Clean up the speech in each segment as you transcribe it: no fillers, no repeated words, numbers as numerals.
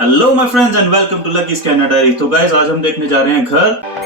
Hello my friends and welcome to lucky scanner diary. तो guys आज हम देखने जा रहे हैं घर।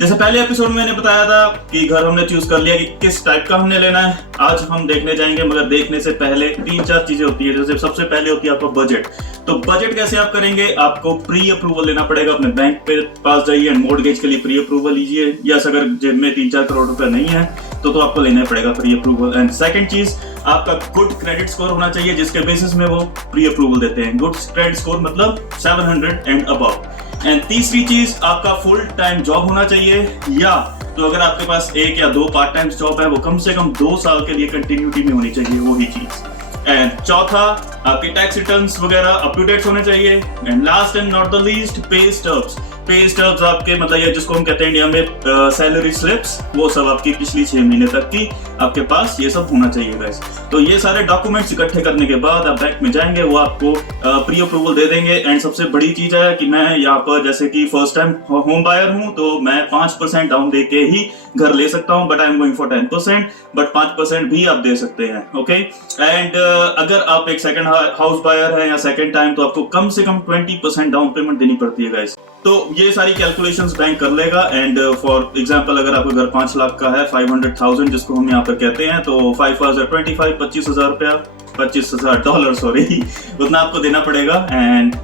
जैसे पहले एपिसोड में मैंने बताया था कि घर हमने चूज कर लिया कि किस टाइप का हमने लेना है। आज हम देखने जाएंगे, मगर देखने से पहले 3-4 चीजें होती है। जैसे सबसे पहले होती है आपका बजट। तो बजट कैसे आप करेंगे? आपको प्री अप्रूवल लेना पड़ेगा। अपने बैंक पे पास जाइए एंड मॉर्गेज के लिए प्री अप्रूवल लीजिए। या अगर जेब में 3-4 करोड़ रुपए नहीं है तो आपको लेना पड़ेगा प्री अप्रूवल। एंड सेकंड चीज, आपका गुड क्रेडिट स्कोर होना चाहिए, जिसके बेसिस में वो प्री अप्रूवल देते हैं। गुड क्रेडिट स्कोर मतलब 700 एंड अबव। एंड तीसरी चीज, आपका फुल टाइम जॉब होना चाहिए, या तो अगर आपके पास 1 या 2 पार्ट टाइम जॉब है वो कम से कम 2 साल के लिए कंटिन्यूटी में होनी चाहिए, वही चीज। एंड चौथा, आपके टैक्स रिटर्न्स वगैरह अप टू डेट होने चाहिए। And last and not the least, pay stubs. Pay stubs आपके मतलब ये जिसको हम कहते हैं इंडिया में सैलरी स्लिप्स, वो सब आपकी पिछली 6 महीने तक की आपके पास ये सब होना चाहिए गाइस। तो ये सारे डॉक्यूमेंट्स इकट्ठे करने के बाद आप बैंक में जाएंगे, वो आपको प्री अप्रूवल दे देंगे। एंड सबसे बड़ी चीज है कि मैं यहाँ पर जैसे कि फर्स्ट टाइम होम बायर हूँ, तो मैं 5% डाउन दे के ही घर ले सकता हूँ, but I am going for 10%, but 5% भी आप दे सकते हैं। ओके। एंड अगर आप एक सेकंड हाउस बायर है या सेकंड टाइम, तो आपको कम से कम 20% डाउन पेमेंट देनी पड़ती है गाइस। तो ये सारी कैलकुलेशंस बैंक कर लेगा। एंड फॉर एग्जांपल अगर आपका घर 5 लाख का है, 500,000 जिसको हम यहाँ पर कहते हैं, तो 25,000 रुपया, $25,000 सॉरी, उतना आपको देना पड़ेगा। And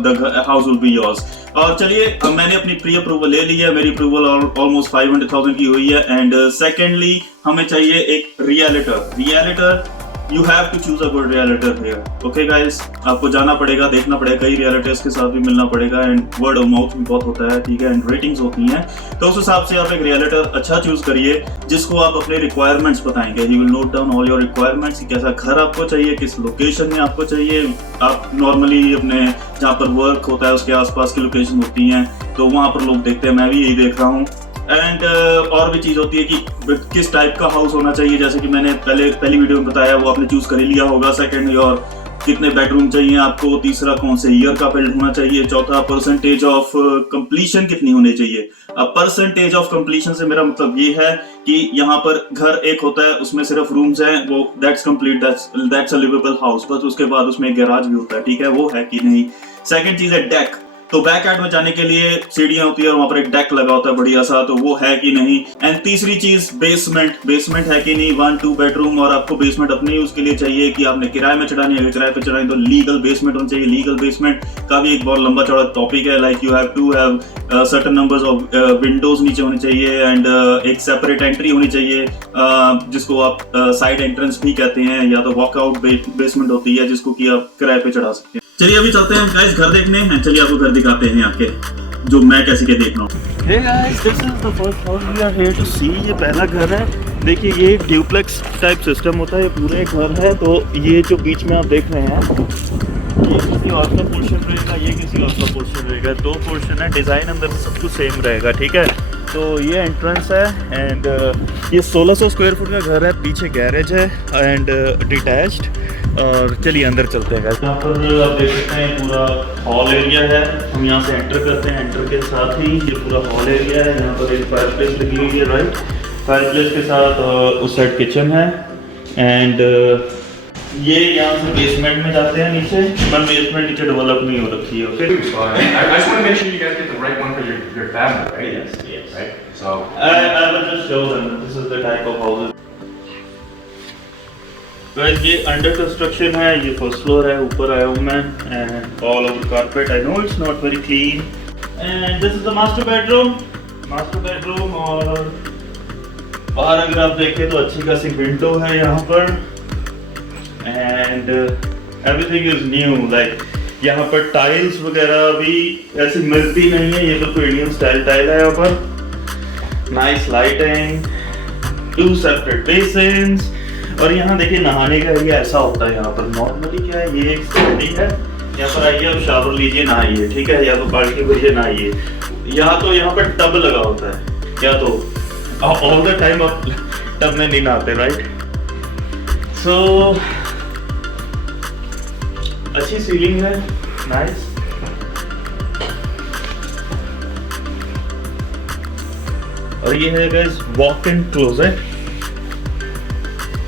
the house will be yours. और चलिए, मैंने अपनी प्री अप्रूवल ले ली है। मेरी अप्रूवल ऑलमोस्ट 500,000 की हुई है। एंड सेकेंडली हमें चाहिए एक रियलिटर। You have to choose a good realtor here. Okay guys, आपको जाना पड़ेगा, देखना पड़ेगा, कई रियलिटर्स के साथ भी मिलना पड़ेगा। एंड वर्ड ऑफ माउथ भी बहुत होता है, ठीक है, एंड रेटिंग्स होती हैं। तो उस हिसाब से आप एक रियलिटर अच्छा चूज करिए, जिसको आप अपने रिक्वायरमेंट्स बताएंगे। He will note down all your requirements, कैसा घर आपको चाहिए, किस लोकेशन में आपको चाहिए। आप नॉर्मली अपने जहाँ पर वर्क होता है उसके आसपास की लोकेशन होती हैं, तो वहाँ पर लोग देखते हैं, मैं भी यही देख रहा हूँ। एंड और भी चीज होती है कि किस टाइप का हाउस होना चाहिए। जैसे कि मैंने पहली वीडियो में बताया, वो आपने चूज कर ही लिया होगा। सेकंड, और कितने बेडरूम चाहिए आपको। तीसरा, कौन से ईयर का बिल्ड होना चाहिए। चौथा, परसेंटेज ऑफ कंप्लीशन कितनी होनी चाहिए। अब परसेंटेज ऑफ कंप्लीशन से मेरा मतलब ये है कि यहाँ पर घर एक होता है, उसमें सिर्फ रूम्स हैं, वो that's complete, that's a liveable house. बस उसके बाद उसमें एक गैराज भी होता है, ठीक है, वो है कि नहीं। सेकंड चीज है डेक। तो बैक यार्ड में जाने के लिए सीढ़ियां होती है और वहां पर एक डेक लगा होता है बढ़िया सा, तो वो है कि नहीं। एंड तीसरी चीज, बेसमेंट है कि नहीं। 1-2 बेडरूम, और आपको बेसमेंट अपने यूज के लिए चाहिए कि आपने किराए में चढ़ानी है। अगर किराए पे चढ़ानी तो लीगल बेसमेंट होना चाहिए। लीगल बेसमेंट का भी एक बहुत लंबा चौड़ा टॉपिक है। Like you have to have certain numbers of windows नीचे होनी चाहिए। एंड एक सेपरेट एंट्री होनी चाहिए, जिसको आप साइड एंट्रेंस भी कहते हैं, या तो वॉकआउट बेसमेंट होती है, जिसको कि आप किराए पे चढ़ा सकते हैं। चलिए अभी चलते हैं गाइस घर देखने हैं। चलिए आपको घर दिखाते हैं आके, जो मैं कैसे के देख रहा हूँ। Hey guys, this is the first house we are here to see। ये पहला घर है। देखिए, ये एक ड्यूप्लेक्स टाइप सिस्टम होता है, ये पूरा एक घर है। तो ये जो बीच में आप देख रहे हैं, ये किसी और का पोर्शन रहेगा, ये किसी और का पोर्शन रहेगा। 2 पोर्शन है। डिज़ाइन अंदर से सब कुछ सेम रहेगा, ठीक है। तो ये एंट्रेंस है। एंड ये 1600 स्क्वायर फुट का घर है। पीछे गैरेज है एंड डिटैच्ड। और चलिए अंदर चलते हैं। यहाँ पर आप देख सकते हैं पूरा हॉल एरिया है। हम यहाँ से एंटर करते हैं। एंटर के साथ ही ये पूरा हॉल एरिया है। यहाँ पर एक फायर प्लेस लगी हुई है, राइट। फायर प्लेस के साथ उस साइड किचन है। एंड ये यहाँ से बेसमेंट में जाते हैं नीचे, पर बेसमेंट नीचे डेवलप नहीं हो रखी है। Okay, I just want to make sure you guys get the right one for your family, right? Yes. Right. So I will just show them. This is the type of houses. Guys, ये under construction है। ये first floor है, ऊपर आया हूँ मैं। And all over carpet. I know it's not very clean. And this is the master bedroom. और बाहर अगर आप देखें तो अच्छी खासी विंडो है यहाँ पर। And everything is new. Like यहाँ पर टाइल्स वगैरह भी ऐसी मिलती नहीं है, ये बिल्कुल इंडियन स्टाइल टाइल है यहाँ पर। Nice lighting, 2 separate basins. और यहाँ देखिए, नहाने का एरिया ऐसा होता है यहाँ पर। नॉर्मली क्या है, ये एक स्टडी है, यहाँ पर आइए आप शावर लीजिए, नहाइए, ठीक है, या तो बाल्टी भरिए नहाइए। या तो यहाँ पर टब लगा होता है, या तो ऑल द टाइम आप टब में नहीं नहाते, राइट। सो अच्छी सीलिंग है, नाइस। और ये है गाइस वॉक इन क्लोजेट,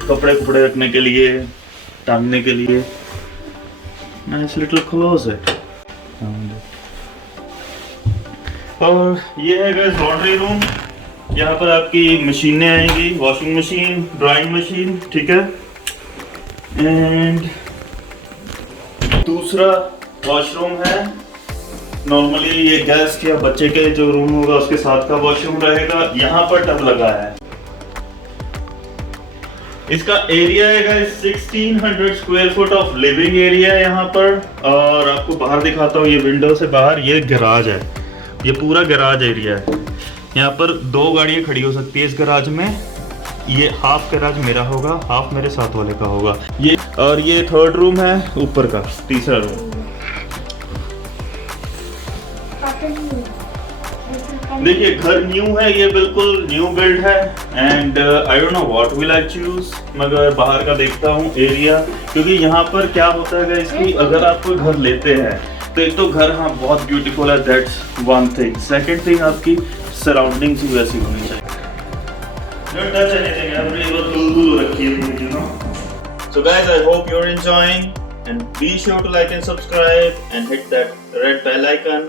कपड़े कुपड़े रखने के लिए, टांगने के लिए। Nice little closet. और ये है गाइस लॉन्ड्री रूम। यहाँ पर आपकी मशीनें आएंगी, वॉशिंग मशीन, ड्राइंग मशीन, ठीक है। एंड दूसरा वॉशरूम है। नॉर्मली ये गेस्ट या बच्चे के जो रूम होगा उसके साथ का वॉशरूम रहेगा। यहाँ पर टब लगा है। इसका एरिया है guys 1600 square foot of living area है यहाँ पर। और आपको बाहर दिखाता हूँ, ये विंडो से बाहर ये गैराज है, ये पूरा गैराज एरिया है। यहाँ पर 2 गाड़ियाँ खड़ी हो सकती है इस गैराज में। ये हाफ गैराज मेरा होगा, हाफ मेरे साथ वाले का होगा ये। और ये थर्ड रूम है, ऊपर का तीसरा रूम। देखिए घर न्यू है, ये बिल्कुल न्यू बिल्ड है। And I don't know what will I choose, मगर बाहर का देखता हूँ एरिया, क्योंकि यहाँ पर क्या होता है इसकी, अगर आप कोई घर लेते हैं तो एक तो घर हाँ बहुत ब्यूटीफुल है, that's one thing. Second thing आपकी सराउंडिंग्स भी वैसी होनी चाहिए। Don't touch anything, everybody will do रखी है, you know. So guys, I hope you're enjoying and be sure to like and subscribe and hit that red bell icon.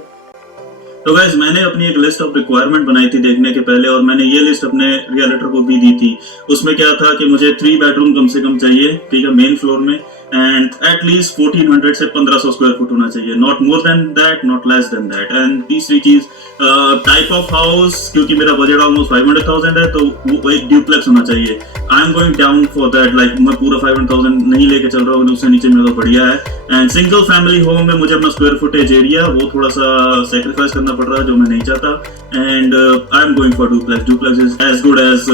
तो guys मैंने अपनी एक लिस्ट ऑफ रिक्वायरमेंट बनाई थी देखने के पहले, और मैंने ये लिस्ट अपने रियल्टर को भी दी थी। उसमें क्या था कि मुझे 3 बेडरूम कम से कम चाहिए, ठीक है, मेन फ्लोर में, एंड एटलीस्ट 1400 से 1500 स्क्वायर फुट होना चाहिए, not more than that, not less than that. And तीसरी चीज टाइप ऑफ हाउस, क्योंकि मेरा बजट ऑलमोस्ट 500,000 है, तो वो एक ड्यूप्लेक्स होना चाहिए। आई am going down for that, like मैं पूरा 500,000 नहीं लेके चल रहा हूँ, उससे नीचे मेरा तो बढ़िया है। एंड सिंगल फैमिली होम में मुझे अपना स्क्वायर फुटेज एरिया वो थोड़ा सा सेक्रीफाइस करना पड़ रहा है, जो मैं नहीं चाहता। And I am going for duplex. Duplex is as good as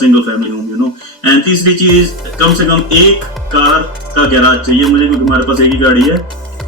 single family home, you know. And तीसरी चीज, कम से कम एक कार का गैराज चाहिए मुझे, क्योंकि हमारे पास एक ही गाड़ी है,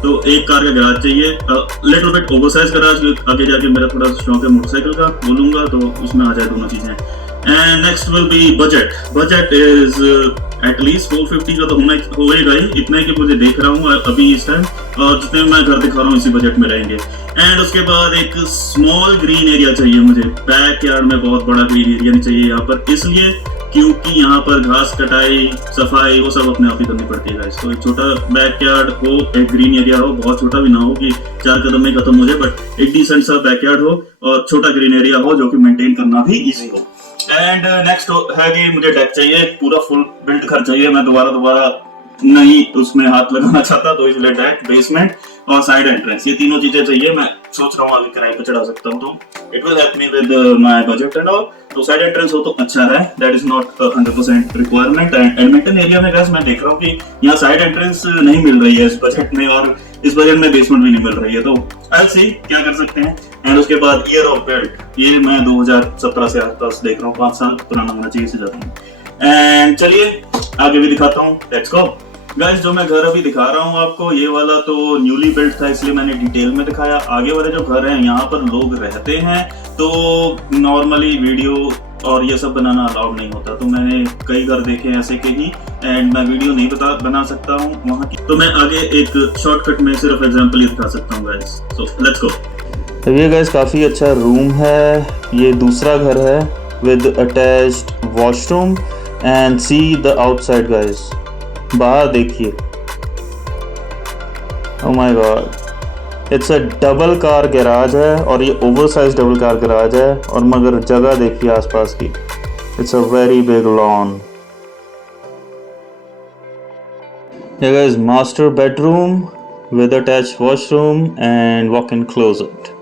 तो एक कार का गैराज चाहिए। लिटिल बिट ओवरसाइज गैराज, आगे जाके मेरा थोड़ा शौक है मोटरसाइकिल का, बोलूंगा तो उसमें आ जाए दोनों चीजें। And next will be budget. Budget is at least 450 का तो होएगा ही, इतना ही कि मुझे देख रहा हूँ अभी इस टाइम, और जितने मैं घर दिखा रहा हूँ इसी बजट में रहेंगे। एंड उसके बाद एक स्मॉल ग्रीन एरिया चाहिए मुझे, बैक यार्ड में बहुत बड़ा ग्रीन एरिया नहीं चाहिए यहाँ पर, इसलिए क्योंकि यहाँ पर घास कटाई, सफाई वो सब अपने आप ही करनी पड़ती है। तो एक छोटा बैकयार्ड हो, एक ग्रीन एरिया हो, बहुत छोटा भी ना हो कि 4 कदम में खत्म हो जाए, बट एक डिसेंट सा बैकयार्ड हो और छोटा ग्रीन एरिया हो जो कि मेंटेन करना भी इजी हो। एंड नेक्स्ट है कि मुझे डेक चाहिए, पूरा फुल बिल्ड घर चाहिए, मैं दोबारा नहीं उसमें हाथ लगाना चाहता, तो इसलिए डेक, बेसमेंट और साइड एंट्रेंस, ये तीनों चीजें चाहिए। मैं सोच रहा हूँ आगे किराए पे चढ़ा सकता हूँ, तो it will help me with my budget and all. तो साइड एंट्रेंस हो तो अच्छा है, that is not 100% requirement. And Edmonton area में गाइस मैं देख रहा हूँ कि यहाँ साइड एंट्रेंस नहीं मिल रही है इस बजट में, और इस बजट में बेसमेंट भी नहीं मिल रही है, तो आई विल सी क्या कर सकते हैं। एंड उसके बाद ईयर ऑफ बिल्ड, ये मैं 2017 से आसपास देख रहा हूँ, 5 साल पुराना होना चाहिए इससे ज्यादा नहीं। एंड चलिए आगे भी दिखाता हूँ, लेट्स गो। गाइस जो मैं घर अभी दिखा रहा हूँ आपको, ये वाला तो न्यूली बिल्ड था, इसलिए मैंने डिटेल में दिखाया। आगे वाले जो घर हैं यहाँ पर लोग रहते हैं, तो नॉर्मली वीडियो और ये सब बनाना अलाउड नहीं होता, तो मैंने कई घर देखे हैं ऐसे के ही, एंड मैं वीडियो नहीं बना सकता हूँ वहाँ की, तो मैं आगे एक शॉर्टकट में सिर्फ एग्जांपल ही दिखा सकता हूँ गाइस। So let's go. तो ये गाइस काफ़ी अच्छा रूम है, ये दूसरा घर है with attached washroom. And see the outside guys, बाहर देखिए, oh my God, it's a double car garage है, और ये ओवरसाइज डबल कार गैराज है, और मगर जगह देखिए आसपास की, it's a very big lawn. ये guys master bedroom with attached washroom and walk in closet.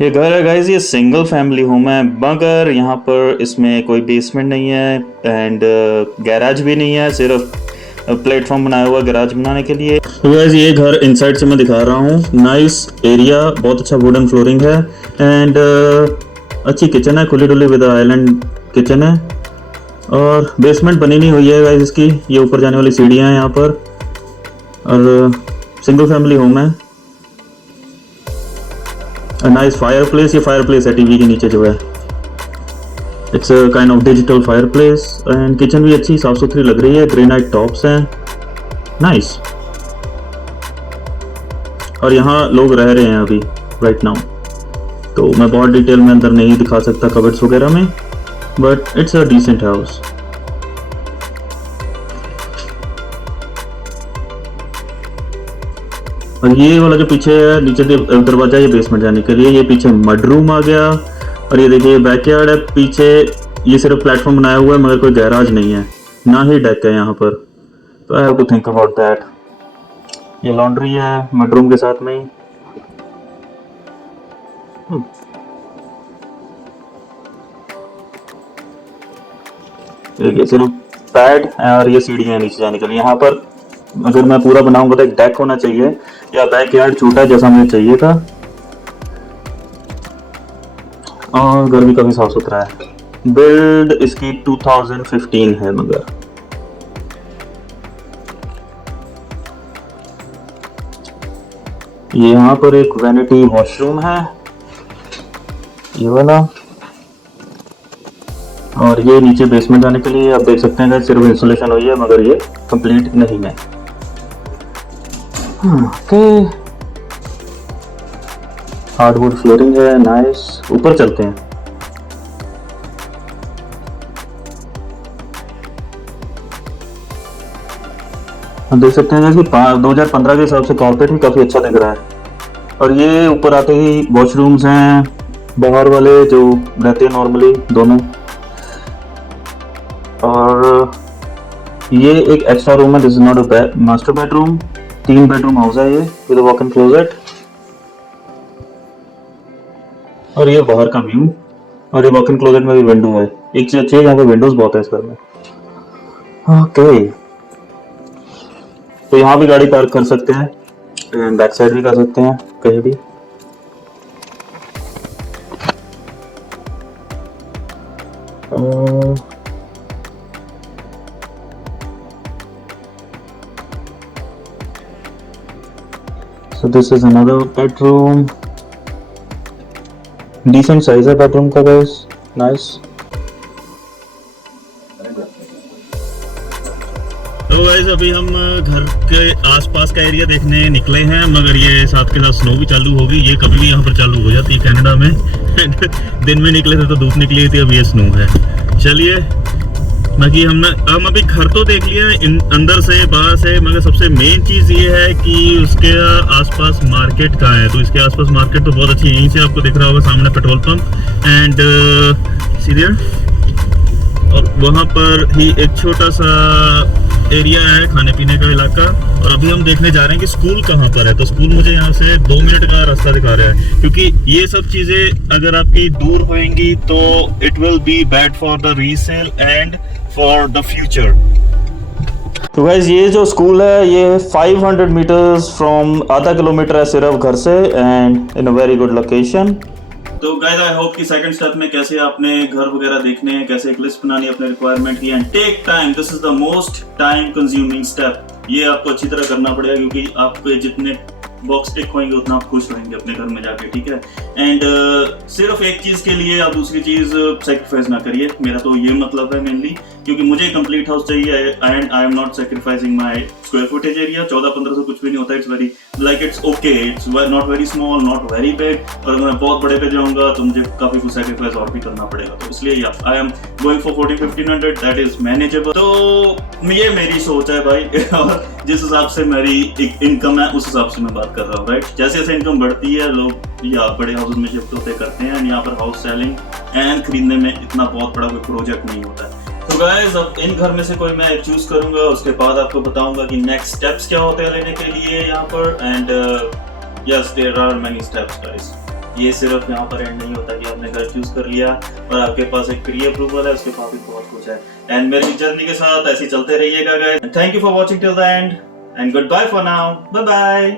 ये घर है गाइस, ये सिंगल फैमिली होम है, मगर यहाँ पर इसमें कोई बेसमेंट नहीं है एंड गैराज भी नहीं है, सिर्फ प्लेटफॉर्म बनाया हुआ गैराज बनाने के लिए। तो गाइस ये घर इनसाइड से मैं दिखा रहा हूँ, नाइस एरिया, बहुत अच्छा वुडन फ्लोरिंग है, एंड अच्छी किचन है, खुली डुली विद आइलैंड किचन है, और बेसमेंट बनी नहीं हुई है गाइस इसकी, ये ऊपर जाने वाली सीढ़ियाँ हैं यहाँ पर, और सिंगल फैमिली होम है। नाइस फायरप्लेस, ये फायरप्लेस है टीवी के नीचे जो है, it's a kind of digital fireplace. And kitchen भी अच्छी साफ सुथरी लग रही है, ग्रेनाइट टॉप्स हैं, नाइस। और यहाँ लोग रह रहे हैं अभी राइट नाउ, तो मैं बहुत डिटेल में अंदर नहीं दिखा सकता कबर्ड्स वगैरह में, but it's a decent house. और ये वाला जो पीछे है नीचे दरवाजा, ये बेसमेंट जाने के लिए, ये पीछे मड रूम आ गया। और ये देखिए बैकयार्ड है पीछे, ये सिर्फ प्लेटफॉर्म बनाया हुआ है मगर कोई गैराज नहीं है, ना ही डेक है यहाँ पर, तो I have to think about that. ये लॉन्ड्री है मड रूम के साथ में ही। ये सिर्फ पैड और ये सीढ़ियाँ हैं नीचे जाने के लिए। यहाँ पर अगर मैं पूरा बनाऊंगा तो एक डेक होना चाहिए, या बैकयार्ड छोटा जैसा मुझे चाहिए था। और घर भी काफी साफ सुथरा है। बिल्ड इसकी 2015 है मगर ये यहाँ पर एक वैनिटी वॉशरूम है ये वाला, और ये नीचे बेसमेंट जाने के लिए आप देख सकते हैं सिर्फ इंस्टॉलेशन हुई है मगर ये कंप्लीट नहीं है। ओके, हार्डवुड फ्लोरिंग है, नाइस। ऊपर चलते हैं। हम देख सकते हैं कि 2015 के हिसाब से कारपेट भी काफी अच्छा दिख रहा है। और ये ऊपर आते ही वॉशरूम्स हैं बाहर वाले जो रहते हैं नॉर्मली दोनों, और ये एक एक्स्ट्रा रूम है, this is not a master bedroom. 3 bedroom house है ये विद वॉक इन क्लोजेट। और ये बाहर का व्यू, और ये वॉक इन क्लोजेट में भी विंडो है। एक चीज अच्छी है यहाँ पे विंडोज बहुत है इस घर में। ओके, तो यहाँ भी गाड़ी पार्क कर सकते हैं, बैक साइड भी कर सकते हैं कहीं भी। So this is another bedroom. Decent size है bedroom का guys, nice. तो गाइस अभी हम घर के आसपास का एरिया देखने निकले हैं, मगर ये साथ के साथ स्नो भी चालू होगी। ये कभी भी यहाँ पर चालू हो जाती है कनाडा में। दिन में निकले थे तो धूप निकली थी, अब ये स्नो है। चलिए, बाकी हम अभी घर तो देख लिया अंदर से बाहर से, मगर सबसे मेन चीज़ ये है कि उसके आसपास मार्केट कहाँ है। तो इसके आसपास मार्केट तो बहुत अच्छी है, यहीं से आपको दिख रहा होगा सामने पेट्रोल पंप एंड सीधे, और वहाँ पर ही एक छोटा सा एरिया है खाने पीने का इलाका। और अभी हम देखने जा रहे हैं कि स्कूल कहाँ पर है। तो स्कूल मुझे यहाँ से 2 मिनट का रास्ता दिखा रहा है, क्योंकि ये सब चीजें अगर आपकी दूर होंगी तो it will be bad for the resale and for the future. तो गाइस ये जो स्कूल है ये 500 मीटर्स फ्रॉम, आधा किलोमीटर है सिर्फ घर से, and in a very good location. तो गाइस आई होप कि सेकंड स्टेप में कैसे आपने घर वगैरह देखने हैं, कैसे एक लिस्ट बनानी है अपने रिक्वायरमेंट की, and take time, this is the most time consuming step. ये आपको अच्छी तरह करना पड़ेगा, क्योंकि आपके जितने बॉक्स टिक होंगे उतना आप खुश होंगे अपने घर में जाके, ठीक है। एंड सिर्फ एक चीज के लिए आप दूसरी चीज सेक्रीफाइस ना करिए, मेरा तो ये मतलब है मेनली, क्योंकि मुझे कंप्लीट हाउस चाहिए and I am not sacrificing my square footage area. 14-15 से कुछ भी नहीं होता, it's very like it's okay, it's not very small, not very big. और अगर मैं बहुत बड़े पे जाऊंगा तो मुझे काफी कुछ सेक्रीफाइस और भी करना पड़ेगा, तो इसलिए आई am going for 1400-1500, that is manageable. तो ये मेरी सोच है भाई, और जिस हिसाब से मेरी इनकम है उस हिसाब से मैं बात कर रहा हूँ, राइट। जैसे जैसे इनकम बढ़ती है लोग या बड़े हाउस में शिफ्ट होते करते हैं, यहाँ पर हाउस सेलिंग एंड खरीदने में इतना बहुत बड़ा कोई प्रोजेक्ट नहीं होता है। तो गाइस अब इन घर में से कोई मैं चूज करूंगा, उसके बाद आपको बताऊंगा कि नेक्स्ट स्टेप्स क्या होते हैं लेने के लिए यहाँ पर। And yes there are many steps guys, ये सिर्फ यहाँ पर एंड नहीं होता कि आपने घर चूज कर लिया और आपके पास एक प्री अप्रूवल है, उसके बाद भी बहुत कुछ है। एंड मेरी जर्नी के साथ ऐसे चलते रहिएगा guys. Thank you for watching till the end and goodbye for now, bye bye.